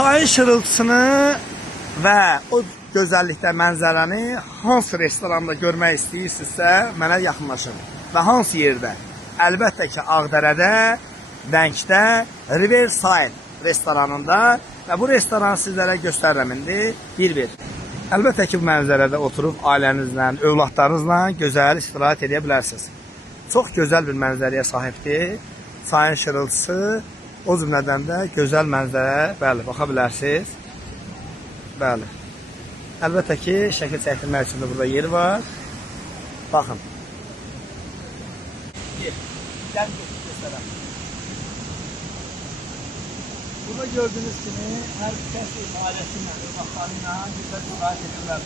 Çayın şırıltısını və o gözəllikdə mənzərəni hansı restoranda görmək istəyirsinizsə, mənə yaxınlaşın. Və hansı yerdə? Əlbəttə ki, Ağdərədə, Dənkdə, Riverside restoranında və bu restoranı sizlərə göstərirəm indi bir-bir. Əlbəttə ki, bu mənzərədə oturub ailənizlə, övladlarınızla gözəl istirahət edə bilərsiniz. Çox gözəl bir mənzərəyə sahibdir. Çayın şırıltısı, o cümlədən də gözəl mənzərə, bəli, baxa bilərsiniz. Bəli. Əlbəttə ki, şəkil çəkdirmək üçün də burada yer var. Baxın. Gəlin göstərəm. Burada gördüyünüz kimi hər kəs ailəsilə, övladlarıyla gözəl istirahət edirlər.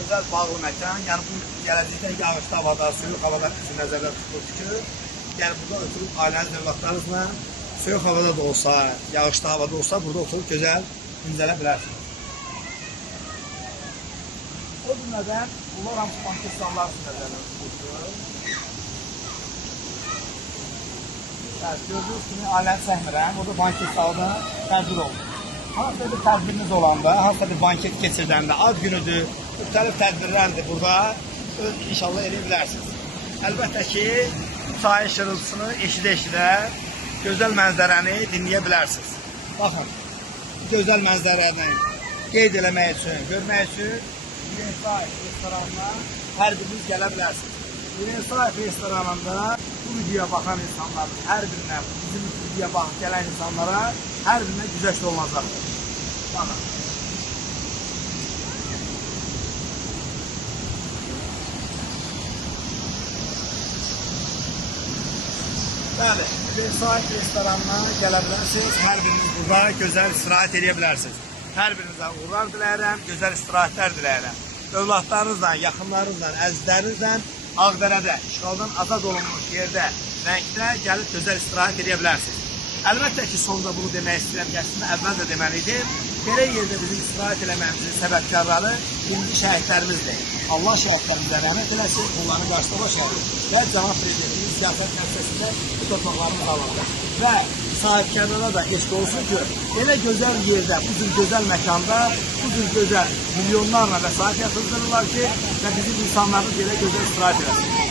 Gözəl bağlı məkan, yəni bu gələcəkdə yağışlı havada, soyuq havada üçün nəzərdə tutulur ki, yəni burada oturub ailəniz, övladlarınızla soyuq havada da olsa, yağışlı havada olsa, burada oturub gözəl dincələ bilərsiniz. O cümlədən bunlar hamısı banket sallar üçün nəzərdə tutulur. Gördüyünüz kimi ailəni çəkmirəm, burada banket salda tədbir oldu. Hansısa bir tədbiriniz olanda, hansısa bir banket keçirdəndə, ad günüdür, müxtəlif tədbirlərdir burada, inşallah eləyə bilərsiniz. Əlbəttə ki, çayın şırıltısını eşidə-eşidə gözəl mənzərəni dinləyə bilərsiniz. Baxın, gözəl mənzərəni qeyd eləmək üçün, görmək üçün Riverside restoranına hər biriniz gələ bilərsiniz. Riverside restoranında bu videoya baxan insanların hər birinə, bizim videoya baxıb gələn insanlara hər birinə güzəşt olmazlardır. Baxın. Bəli, Riverside restoranına gələ bilərsiniz. Hər biriniz burada gözəl istirahət edə bilərsiniz. Hər birinizə uğurlar diləyirəm, gözəl istirahətlər diləyirəm. Övladlarınızla, yaxınlarınızla, əzizlərinizlə Ağdərədə, işğaldan azad olunmuş yerdə, Dənkdə gəlib gözəl istirahət edə bilərsiniz. Əlbəttə ki, sonunda bunu demək istəyirəm ki, əslində əvvəl də deməliydim. Belə yerdə bizim istirahət eləməyimizin səbəbkarları indi şəhidlərimizdir. Allah şəhidlərimizə rəhmət eləsin, onların qarşısında başarılı. Və cənab prezidentimiz siyasət nəticəsində bu torpaqlarımız alındı. Və sahibkarlara da eşit olsun ki, belə gözəl yerdə, bu cür gözəl məkanda, bu cür gözəl milyonlarla vəsait yatırdırırlar ki, və bizim insanlarımız belə gözəl istirahət eləsin.